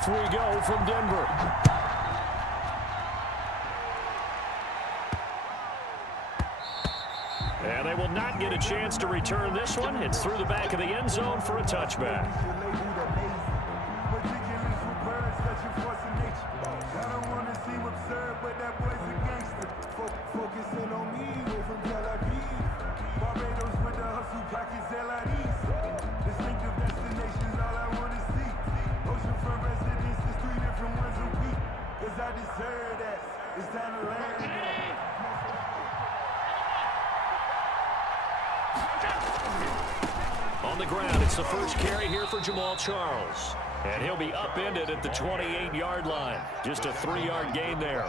Off we go from Denver. And they will not get a chance to return this one. It's through the back of the end zone for a touchback. On the ground, it's the first carry here for Jamal Charles. And he'll be upended at the 28-yard line. Just a 3-yard gain there.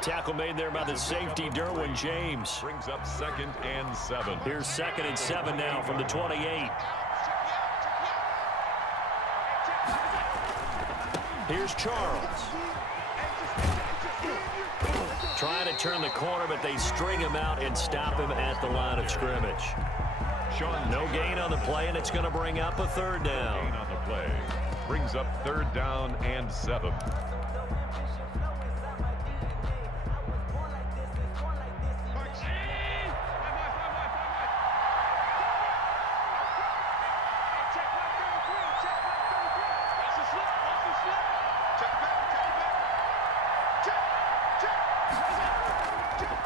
Tackle made there by the safety, Derwin James. Brings up 2nd and 7. Here's 2nd and 7 now from the 28. Here's Charles. Trying to turn the corner, but they string him out and stop him at the line of scrimmage. No gain on the play, and it's going to bring up a 3rd down. Gain on the play. Brings up 3rd down and 7.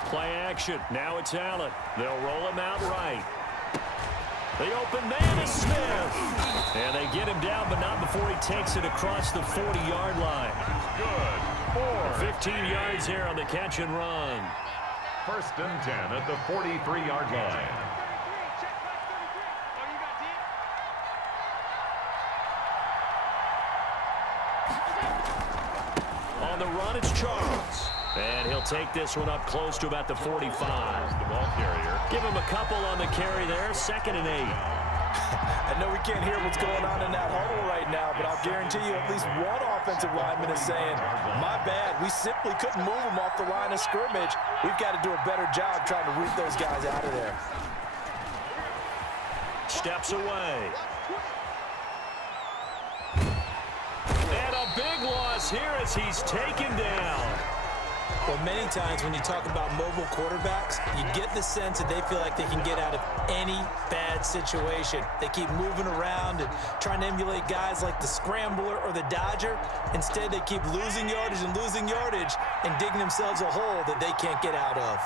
Play action. Now it's Allen. They'll roll him out right. The open man is Smith. And they get him down, but not before he takes it across the 40-yard line. Good. 15 yards here on the catch and run. 1st and 10 at the 43-yard line. On the run, it's Charles. And he'll take this one up close to about the 45. The ball carrier. Give him a couple on the carry there. 2nd and 8. I know we can't hear what's going on in that huddle right now, but I'll guarantee you at least one offensive lineman is saying, my bad, we simply couldn't move him off the line of scrimmage. We've got to do a better job trying to root those guys out of there. Steps away. And a big loss here as he's taken down. Well, many times when you talk about mobile quarterbacks, you get the sense that they feel like they can get out of any bad situation. They keep moving around and trying to emulate guys like the scrambler or the dodger. Instead, they keep losing yardage and digging themselves a hole that they can't get out of.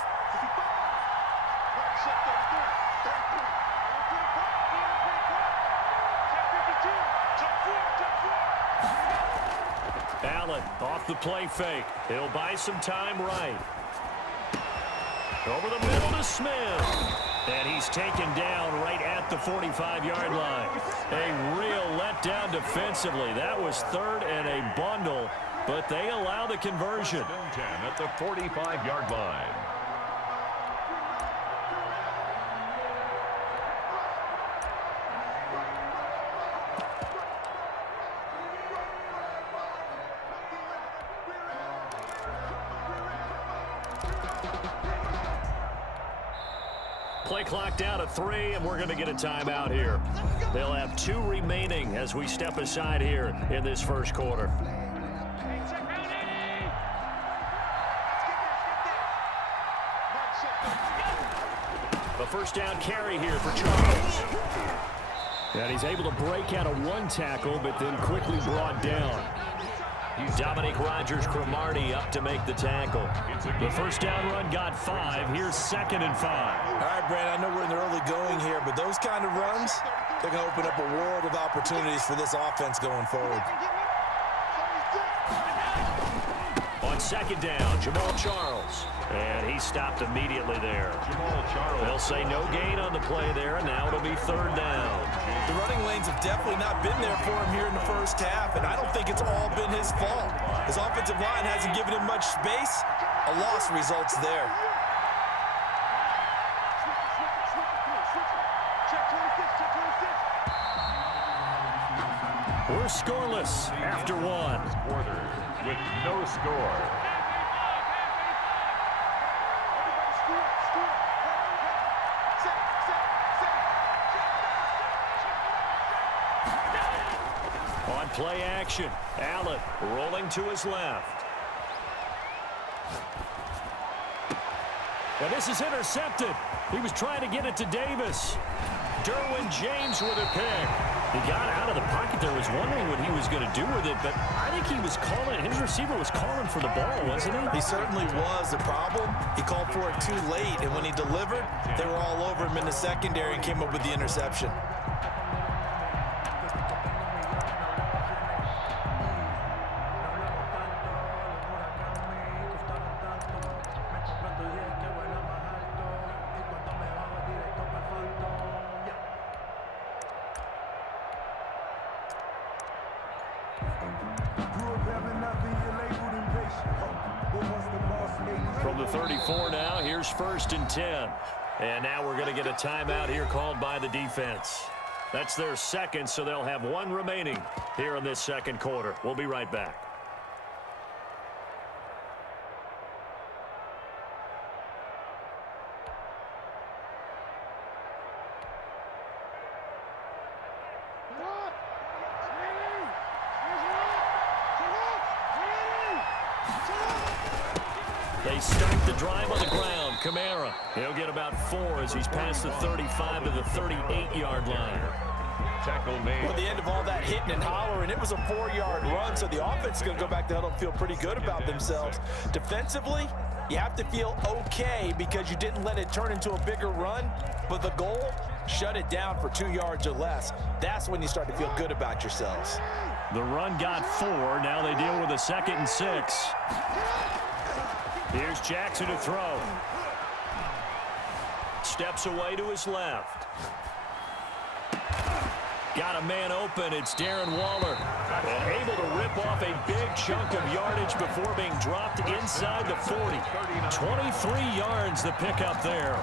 Allen off the play fake. He'll buy some time right. Over the middle to Smith. And he's taken down right at the 45-yard line. A real letdown defensively. That was 3rd and a bundle, but they allow the conversion. 1st and 10 at the 45-yard line. Play clock down to 3, and we're going to get a timeout here. They'll have 2 remaining as we step aside here in this first quarter. A 1st down carry here for Charles. And he's able to break out of 1 tackle, but then quickly brought down. Dominic Rodgers-Cromartie up to make the tackle. The 1st down run got 5. Here's 2nd and 5. All right, Brand, I know we're in the early going here, but those kind of runs, they're going to open up a world of opportunities for this offense going forward. On 2nd down, Jamal Charles. And he stopped immediately there. Jamal Charles. They'll say no gain on the play there, and now it'll be 3rd down. The running lanes have definitely not been there for him here in the first half, and I don't think it's all been his fault. His offensive line hasn't given him much space. A loss results there. We're scoreless after 1. Quarter with no score. play action. Allen rolling to his left. And this is intercepted. He was trying to get it to Davis. Derwin James with a pick. He got out of the pocket there, was wondering what he was going to do with it, but I think he was calling, his receiver was calling for the ball, wasn't he? He certainly was. The problem, he called for it too late, and when he delivered, they were all over him in the secondary and came up with the interception. From the 34 now, here's 1st and 10. And now we're going to get a timeout here called by the defense. That's their second, so they'll have one remaining here in this second quarter. We'll be right back. They start the drive on the ground. Kamara, he'll get about 4 as he's past the 35 to the 38-yard line. Tackle made. Well, the end of all that hitting and hollering, it was a 4-yard run, so the offense is going to go back to huddle and feel pretty good about themselves. Defensively, you have to feel okay because you didn't let it turn into a bigger run, but the goal, shut it down for 2 yards or less. That's when you start to feel good about yourselves. The run got 4. Now they deal with a 2nd and 6. Here's Jackson to throw. Steps away to his left. Got a man open. It's Darren Waller. Able to rip off a big chunk of yardage before being dropped inside the 40. 23 yards the pickup there.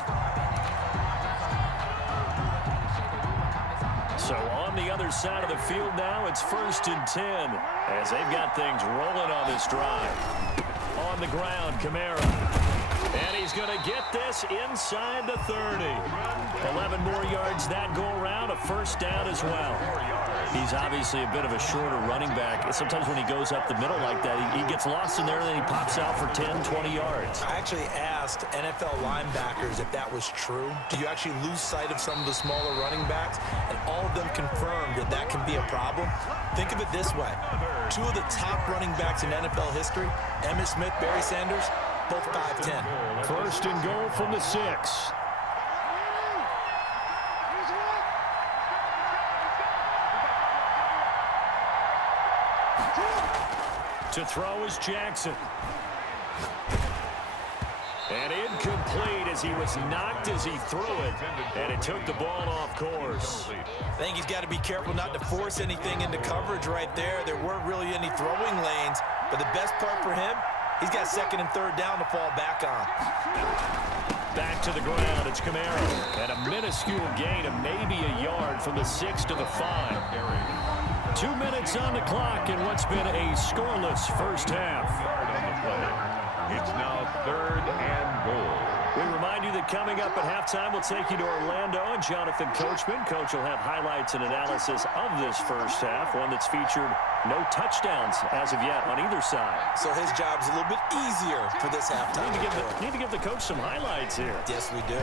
So on the other side of the field now, it's 1st and 10 as they've got things rolling on this drive. On the ground, Kamara. And he's going to get this inside the 30. 11 more yards that go around, a 1st down as well. He's obviously a bit of a shorter running back. Sometimes when he goes up the middle like that, he gets lost in there and then he pops out for 10, 20 yards. I actually asked NFL linebackers if that was true. Do you actually lose sight of some of the smaller running backs? And all of them confirmed that that can be a problem. Think of it this way. 2 of the top running backs in NFL history, Emmitt Smith, Barry Sanders, both 5'10". 1st and goal from the 6. To throw is Jackson. And incomplete as he was knocked as he threw it. And it took the ball off course. I think he's got to be careful not to force anything into coverage right there. There weren't really any throwing lanes. But the best part for him, he's got 2nd and 3rd down to fall back on. Back to the ground, it's Kamara. And a minuscule gain of maybe a yard from the 6 to the 5. 2 minutes on the clock in what's been a scoreless first half. It's now 3rd and goal. We remind you that coming up at halftime, we'll take you to Orlando and Jonathan Coachman. Coach will have highlights and analysis of this first half, one that's featured no touchdowns as of yet on either side. So his job's a little bit easier for this halftime. Need to give the coach some highlights here. Yes, we do.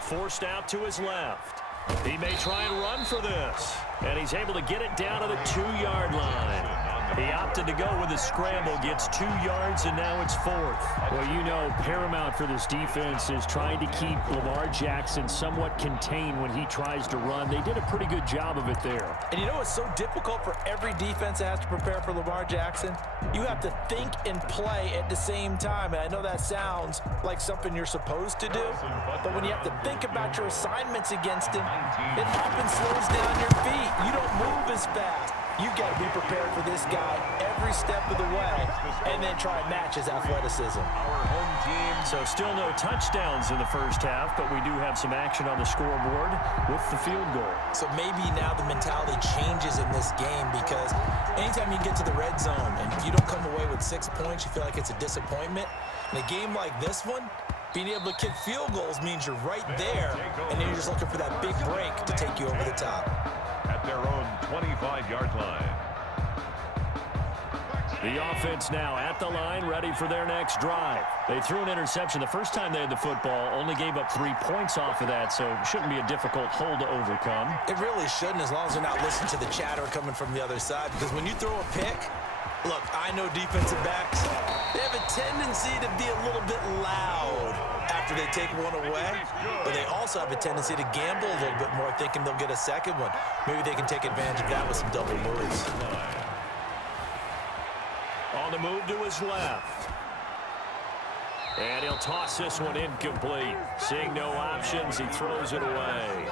Forced out to his left. He may try and run for this. And he's able to get it down to the 2-yard line. He opted to go with a scramble, gets 2 yards, and now it's 4th. Well, you know, paramount for this defense is trying to keep Lamar Jackson somewhat contained when he tries to run. They did a pretty good job of it there. And you know what's so difficult for every defense that has to prepare for Lamar Jackson? You have to think and play at the same time. And I know that sounds like something you're supposed to do, but when you have to think about your assignments against him, it often slows down your feet. You don't move as fast. You've got to be prepared for this guy every step of the way and then try and match his athleticism. Our home team. So still no touchdowns in the first half, but we do have some action on the scoreboard with the field goal. So maybe now the mentality changes in this game because anytime you get to the red zone and if you don't come away with 6 points, you feel like it's a disappointment. In a game like this one, being able to kick field goals means you're right there, and then you're just looking for that big break to take you over the top. at their own 25-yard line. The offense now at the line, ready for their next drive. They threw an interception the first time they had the football, only gave up 3 points off of that, so it shouldn't be a difficult hole to overcome. It really shouldn't, as long as they're not listening to the chatter coming from the other side, because when you throw a pick, look, I know defensive backs, they have a tendency to be a little bit loud after they take one away, but they also have a tendency to gamble a little bit more, thinking they'll get a second one. Maybe they can take advantage of that with some double moves. On the move to his left. And he'll toss this one incomplete. Seeing no options, he throws it away.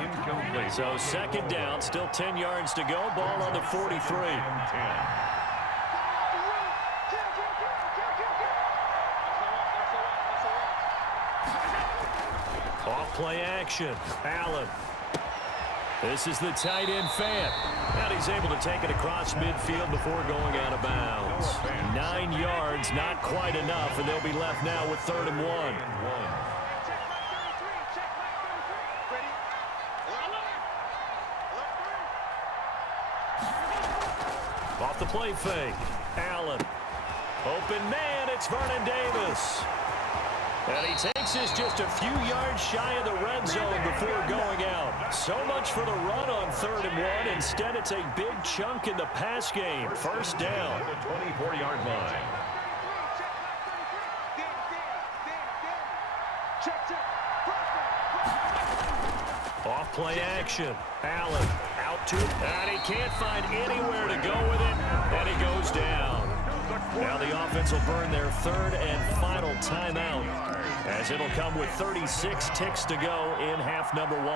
Incomplete. So second down, still 10 yards to go. Ball on the 43. Off play action. Allen. This is the tight end fan. And he's able to take it across midfield before going out of bounds. 9 yards, not quite enough, and they'll be left now with 3rd and 1. Off the play fake. Allen. Open man, it's Vernon Davis. And he takes this just a few yards shy of the red zone before going out. So much for the run on 3rd and 1. Instead, it's a big chunk in the pass game. First down. The 24-yard line. Off play action. Allen out to it. And he can't find anywhere to go with it. And he goes down. Now the offense will burn their 3rd and final timeout, as it'll come with 36 ticks to go in half number 1.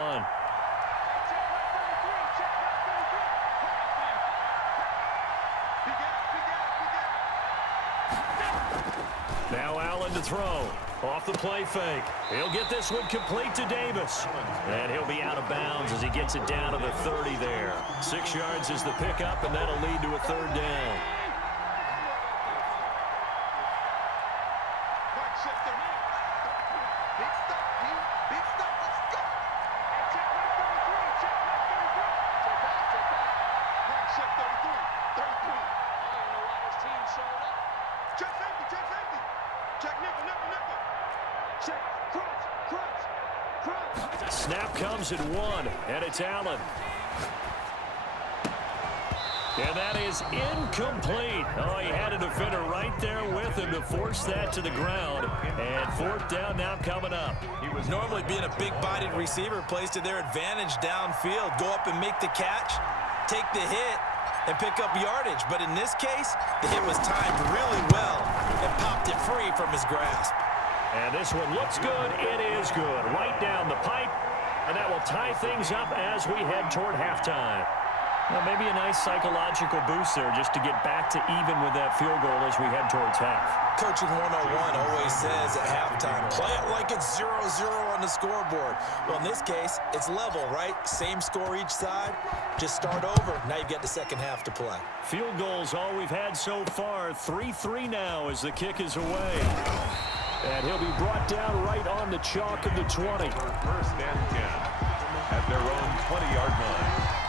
Now Allen to throw. Off the play fake. He'll get this one complete to Davis. And he'll be out of bounds as he gets it down to the 30 there. 6 yards is the pickup, and that'll lead to a 3rd down. Snap comes at 1, and it's Allen. And that is incomplete. Oh, he had a defender right there with him to force that to the ground. And 4th down now coming up. Normally being a big-bodied receiver plays to their advantage downfield. Go up and make the catch, take the hit, and pick up yardage. But in this case, the hit was timed really well and popped it free from his grasp. And this one looks good. It is good. Right down the pipe. And that will tie things up as we head toward halftime. Well, maybe a nice psychological boost there just to get back to even with that field goal as we head towards half. Coaching 101 always says at halftime, play it like it's 0-0 on the scoreboard. Well, in this case, it's level, right? Same score each side. Just start over. Now you get the second half to play. Field goals all we've had so far. 3-3 now as the kick is away. And he'll be brought down right on the chalk of the 20. 1st and 10 at their own 20-yard line.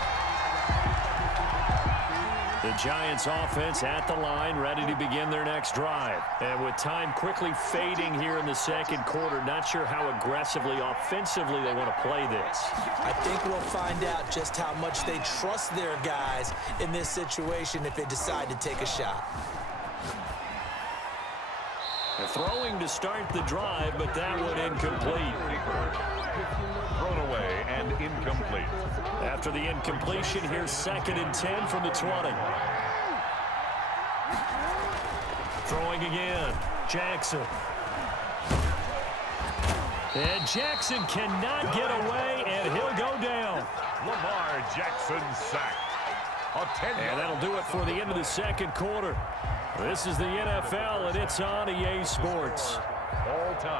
The Giants offense at the line, ready to begin their next drive. And with time quickly fading here in the second quarter, not sure how aggressively, offensively they want to play this. I think we'll find out just how much they trust their guys in this situation if they decide to take a shot. Throwing to start the drive, but that one incomplete. Thrown away and incomplete. After the incompletion, here's 2nd and 10 from the 20. Throwing again. Jackson. And Jackson cannot get away, and he'll go down. Lamar Jackson sacked. And that'll do it for the end of the second quarter. This is the NFL, and it's on EA Sports.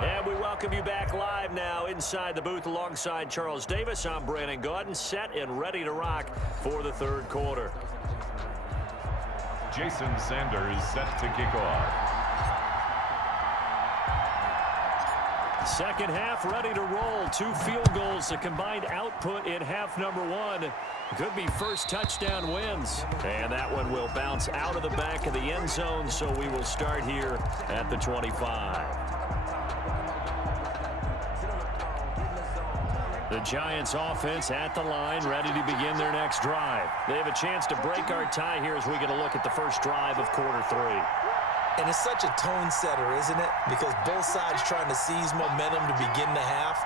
And we welcome you back live now inside the booth alongside Charles Davis. I'm Brandon Gaudin, set and ready to rock for the 3rd quarter. Jason Sanders set to kick off. Second half ready to roll. 2 field goals, the combined output in half number 1. Could be first touchdown wins. And that one will bounce out of the back of the end zone, so we will start here at the 25. The Giants offense at the line, ready to begin their next drive. They have a chance to break our tie here as we get a look at the first drive of quarter 3. And it's such a tone setter, isn't it? Because both sides trying to seize momentum to begin the half.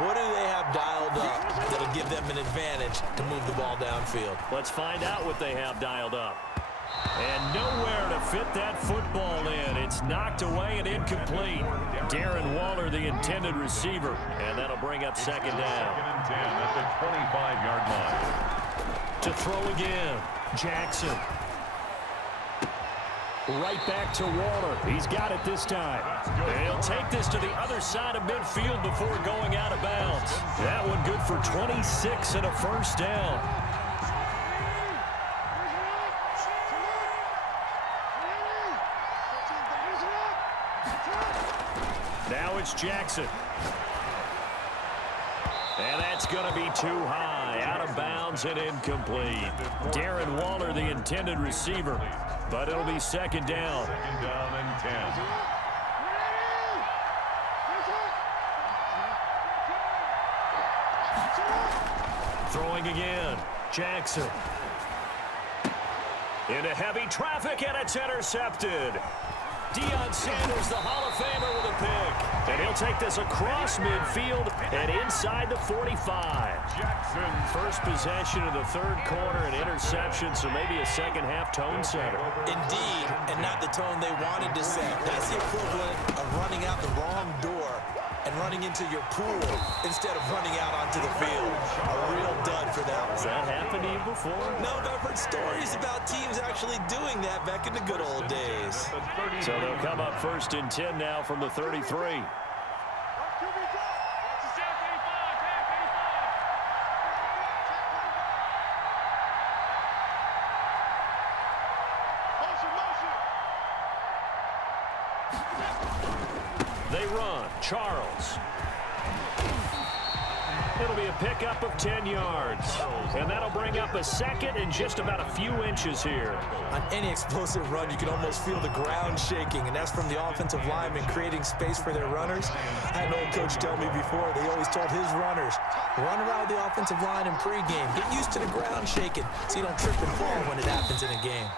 What do they have dialed up that'll give them an advantage to move the ball downfield? Let's find out what they have dialed up. And nowhere to fit that football in. It's knocked away and incomplete. Darren Waller, the intended receiver. And that'll bring up second down. Second and 10 at the 25-yard line. To throw again, Jackson. Right back to Waller. He's got it this time. He'll take this to the other side of midfield before going out of bounds. That one good for 26 and a first down. Now it's Jackson. And that's going to be too high. Out of bounds and incomplete. Darren Waller, the intended receiver. But it'll be second down. Second down and 10. Throwing again. Jackson. Into heavy traffic, and it's intercepted. Deion Sanders, the Hall of Famer, with a pick. And he'll take this across midfield and inside the 45. Jackson. First possession of the third quarter, an interception, so maybe a second-half tone setter. Indeed, and not the tone they wanted to set. That's the equivalent of running out the wrong door and running into your pool instead of running out onto the field. A real dud for that one. Has that happened to you before? No, I've heard stories about teams actually doing that back in the good old days. So they'll come up first and 10 now from the 33. They run. Charles. It'll be a pickup of 10 yards. And that'll bring up a second and just about a few inches here. On any explosive run, you can almost feel the ground shaking, and that's from the offensive linemen creating space for their runners. I had an old coach tell me before, they always told his runners, run around the offensive line in pregame. Get used to the ground shaking so you don't trip and fall when it happens in a game.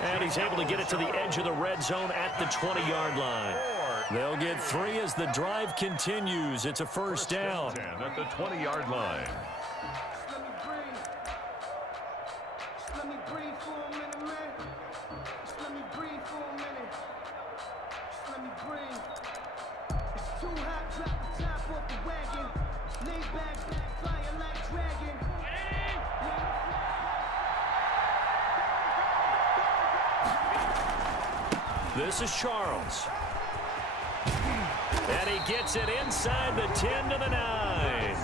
And he's able to get it to the edge of the red zone at the 20-yard line. They'll get 3 as the drive continues. It's a first down. 10 at the 20-yard line. Let me breathe for a minute, man. Just let me breathe for a minute. Just let me breathe. It's too hot, drop the top off the wagon. Lay back, fire like dragon. This is Charles. And he gets it inside the 10 to the 9.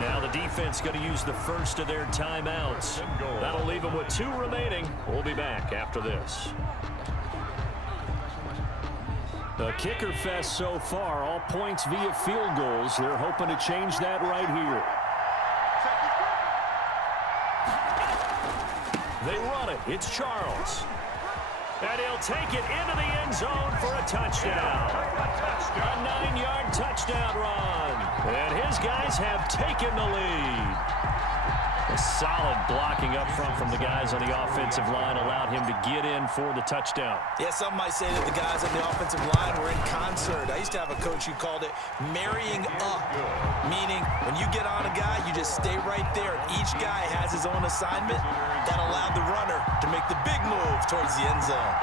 Now the defense going to use the first of their timeouts. That'll leave them with 2 remaining. We'll be back after this. The kicker fest so far, all points via field goals. They're hoping to change that right here. They run it. It's Charles. And he'll take it into the end zone for a touchdown. A 9-yard touchdown run. And his guys have taken the lead. A solid blocking up front from the guys on the offensive line allowed him to get in for the touchdown. Yeah, some might say that the guys on the offensive line were in concert. I used to have a coach who called it marrying up, meaning when you get on a guy, you just stay right there. Each guy has his own assignment that allowed the runner to make the big move towards the end zone.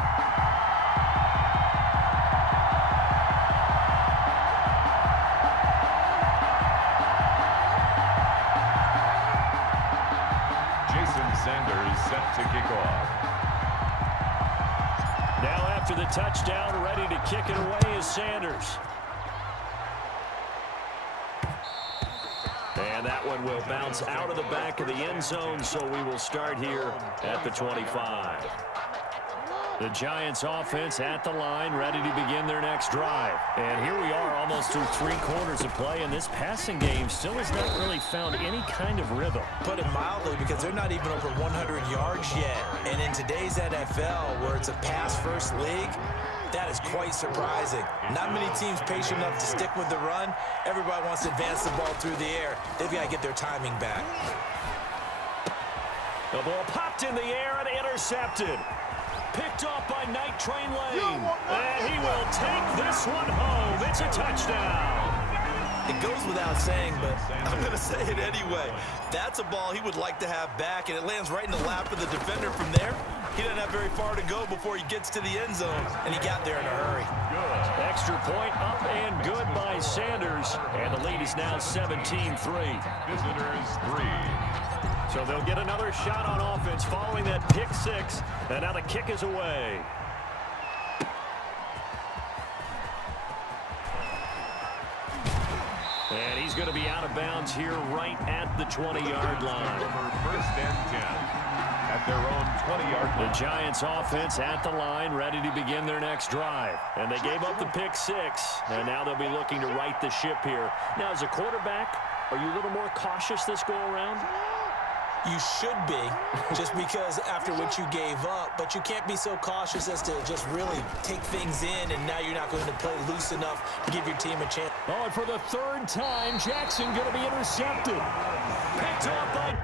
Sanders set to kick off. Now after the touchdown, ready to kick it away is Sanders. And that one will bounce out of the back of the end zone, so we will start here at the 25. The Giants offense at the line, ready to begin their next drive. And here we are almost through 3 quarters of play, and this passing game still has not really found any kind of rhythm. Put it mildly, because they're not even over 100 yards yet. And in today's NFL, where it's a pass-first league, that is quite surprising. Not many teams patient enough to stick with the run. Everybody wants to advance the ball through the air. They've got to get their timing back. The ball popped in the air and intercepted. Picked off by Night Train Lane. And he will take this one home. It's a touchdown. It goes without saying, but I'm going to say it anyway. That's a ball he would like to have back, and it lands right in the lap of the defender from there. He doesn't have very far to go before he gets to the end zone, and he got there in a hurry. Good. Extra point up and good by Sanders, and the lead is now 17-3. Visitors 3. So they'll get another shot on offense following that pick 6, and now the kick is away. And he's going to be out of bounds here right at the 20-yard line. First and 10 at their own 20-yard line. The Giants offense at the line, ready to begin their next drive. And they gave up the pick 6, and now they'll be looking to right the ship here. Now, as a quarterback, are you a little more cautious this go-around? You should be, just because after what you gave up, but you can't be so cautious as to just really take things in, and now you're not going to play loose enough to give your team a chance. Oh, and for the 3rd time, Jackson going to be intercepted. Picked off by